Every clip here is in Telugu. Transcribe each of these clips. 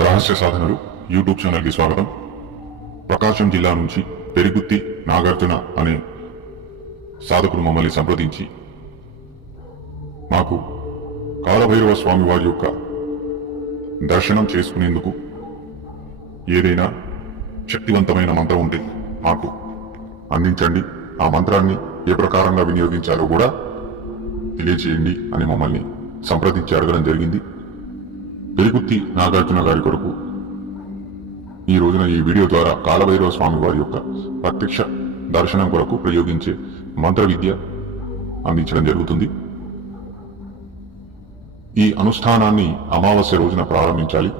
రహస్య సాధనలు యూట్యూబ్ ఛానల్కి స్వాగతం. ప్రకాశం జిల్లా నుంచి పెరుగుత్తి నాగార్జున అనే సాధకుడు మమ్మల్ని సంప్రదించి మాకు కాలభైరవ స్వామి వారి యొక్క దర్శనం చేసుకునేందుకు ఏదైనా శక్తివంతమైన మంత్రం ఉంటే మాకు అందించండి. ఆ మంత్రాన్ని ఏ ప్రకారంగా వినియోగించాలో కూడా తెలియజేయండి అని మమ్మల్ని సంప్రదించి అడగడం జరిగింది. పెరుగుత్తి నాగార్జున గారి కొరకు ఈ రోజున ఈ వీడియో ద్వారా కాలభైరవ స్వామి వారి యొక్క ప్రత్యక్ష దర్శనం కొరకు ప్రయోగించే మంత్ర విద్య అందించడం జరుగుతుంది. ఈ అనుష్ఠానాన్ని అమావాస్య రోజున ప్రారంభించాలి.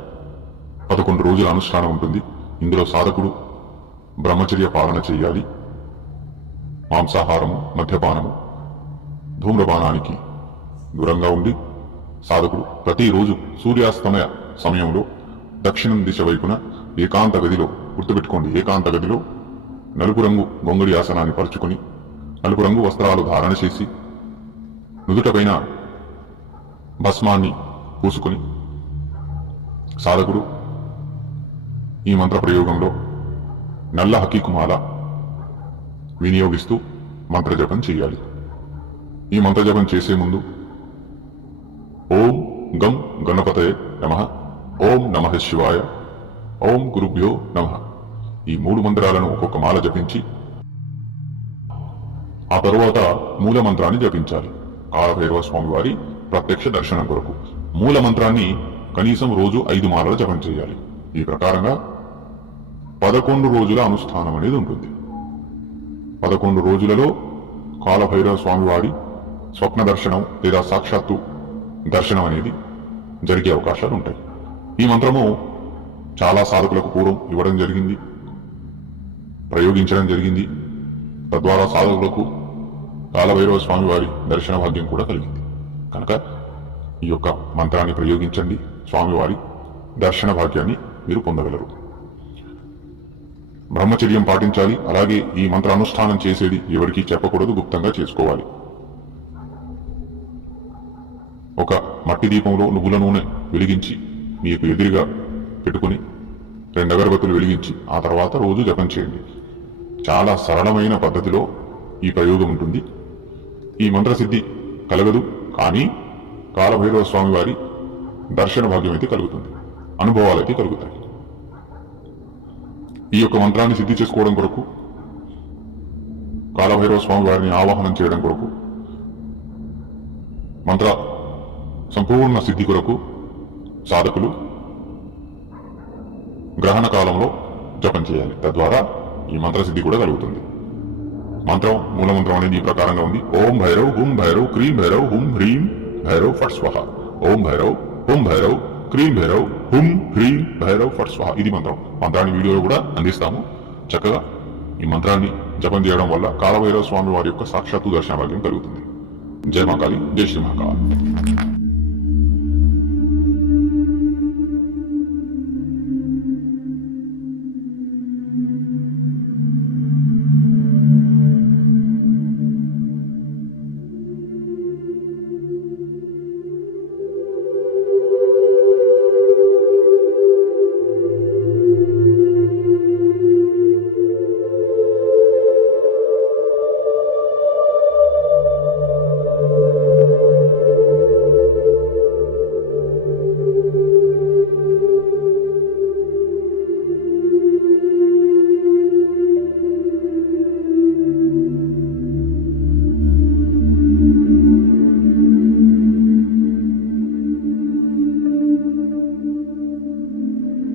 పదకొండు రోజుల అనుష్ఠానం ఉంటుంది. ఇందులో సాధకుడు బ్రహ్మచర్య పాలన చేయాలి. మాంసాహారము మద్యపానము ధూమ్రపానానికి దూరంగా ఉండి సాధకుడు. ప్రతిరోజు సూర్యాస్తమయ సమయంలో దక్షిణం దిశ వైపున ఏకాంత గదిలో గుర్తుపెట్టుకోండి. ఏకాంత గదిలో నలుపు రంగు గొంగడి ఆసనాన్ని పరుచుకొని నలుపు రంగు వస్త్రాలు ధారణ చేసి నుదుటపైన భస్మాన్ని పూసుకొని సాధకుడు ఈ మంత్ర ప్రయోగంలో నల్ల హకీకుమాల వినియోగిస్తూ మంత్రజపం చేయాలి. ఈ మంత్రజపం చేసే ముందు గం గణపతయ నమ. ఓం నమ శివాయ. ఓం గురుభ్యో నమ. ఈ మూడు మంత్రాలను ఒక్కొక్క మాల జపించి ఆ తరువాత మూల మంత్రాన్ని జపించాలి. కాలభైరవ స్వామి వారి ప్రత్యక్ష దర్శనం కొరకు. మూల మంత్రాన్ని కనీసం రోజు ఐదు మాలలు జపం చేయాలి. ఈ ప్రకారంగా పదకొండు రోజుల అనుష్ఠానం అనేది ఉంటుంది. పదకొండు రోజులలో కాలభైరవ స్వామివారి స్వప్న దర్శనం లేదా సాక్షాత్తు దర్శనం అనేది జరిగే అవకాశాలు ఉంటాయి. ఈ మంత్రము చాలా సాధకులకు పూర్వం ఇవ్వడం జరిగింది. ప్రయోగించడం జరిగింది. తద్వారా సాధకులకు కాలభైరవ స్వామి వారి దర్శన భాగ్యం కూడా కలిగింది. కనుక ఈ యొక్క మంత్రాన్ని ప్రయోగించండి. స్వామివారి దర్శన భాగ్యాన్ని మీరు పొందగలరు. బ్రహ్మచర్యం పాటించాలి. అలాగే ఈ మంత్ర అనుష్ఠానం చేసేది ఎవరికీ చెప్పకూడదు. గుప్తంగా చేసుకోవాలి. ఒక మట్టి దీపంలో నువ్వుల నూనె వెలిగించి మీకు ఎదురుగా పెట్టుకుని రెండు అగరబత్తులు వెలిగించి ఆ తర్వాత రోజు జపం చేయండి. చాలా సరళమైన పద్ధతిలో ఈ ప్రయోగం ఉంటుంది. ఈ మంత్రసిద్ధి కలగదు కానీ కాలభైరవ స్వామి వారి దర్శన భాగ్యం అయితే కలుగుతుంది. అనుభవాలు అయితే కలుగుతాయి. ఈ యొక్క మంత్రాన్ని సిద్ధి చేసుకోవడం కొరకు కాలభైరవ స్వామి వారిని ఆవాహనం చేయడం కొరకు మంత్ర సంపూర్ణ సిద్ధి కొరకు సాధకులు గ్రహణ కాలంలో జపం చేయాలి. తద్వారా ఈ మంత్ర సిద్ధి కూడా కలుగుతుంది. మంత్రం మూలమంత్రం అనేది ఈ ప్రకారంగా ఉంది. ఓం భైరవ్ హుం భైరవ్ క్రీం భైరవ్ హుం హ్రీం భైరవ్ ఫట్ స్వహ. ఓం భైరవ్ హుం భైరవ్ క్రీం భైరవ్ హుం హ్రీం భైరవ్ ఫట్ స్వహ. ఇది మంత్రం. మంత్రాన్ని వీడియోలో కూడా అందిస్తాము. చక్కగా ఈ మంత్రాన్ని జపం చేయడం వల్ల కాలభైరవ స్వామి వారి యొక్క సాక్షాత్తు దర్శన భాగ్యం కలుగుతుంది. జయ మహాకాళి జయ శ్రీ మహాకాళి.